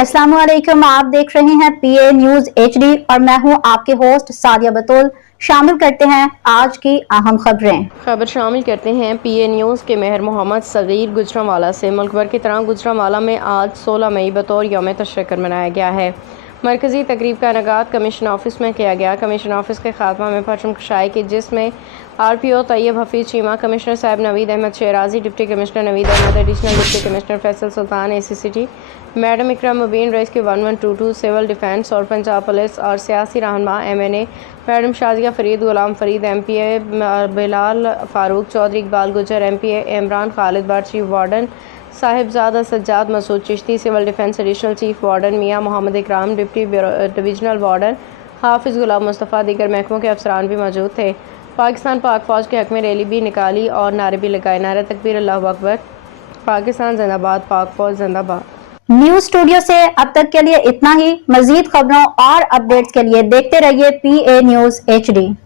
अस्सलाम वालेकुम, आप देख रहे हैं पीए न्यूज एचडी और मैं हूं आपके होस्ट सादिया बतूल। शामिल करते हैं आज की अहम खबर शामिल करते हैं पीए न्यूज़ के मेहर मोहम्मद सगीर गुजरांवाला से। मुल्क भर की तरह गुजरांवाला में आज 16 मई बतौर यौम तशरीक़ मनाया गया है। मरकज़ी तकरीब का इनेकाद कमीशन ऑफिस में किया गया। कमीशन ऑफिस के खात्मा में परचम कशाई की, जिसमें RPO तैयब हफीज़ चीमा, कमिश्नर साहब Naveed Ahmed Sherazi, deputy commissioner Naveed Ahmed, additional deputy commissioner Faisal Sultan ACCT, madam Ikram Mubeen, rescue 1122, civil defence और पंजाब पुलिस और सियासी रहनुमा MNA madam Shazia Farid, Ghulam Farid MPA, Bilal Farooq Chaudhry, Iqbal Gujjar MPA, Imran Khalid bar, chief warden Sahibzada Sajjad Masood Chishti, civil defence additional chief warden Mian Muhammad इकराम, डिप्टी डिविजनल वार्डन हाफिज़ गुलाम मुस्तफ़ा, दीगर महकमों के अफसरान भी मौजूद थे। पाकिस्तान पाक फ़ौज के हक़ में रैली भी निकाली और नारे भी लगाए। नारा तकबीर, अल्लाहु अकबर, पाकिस्तान जिंदाबाद, पाक फ़ौज जिंदाबाद। न्यूज स्टूडियो से अब तक के लिए इतना ही। मजीद खबरों और अपडेट्स के लिए देखते रहिए पीए न्यूज HD।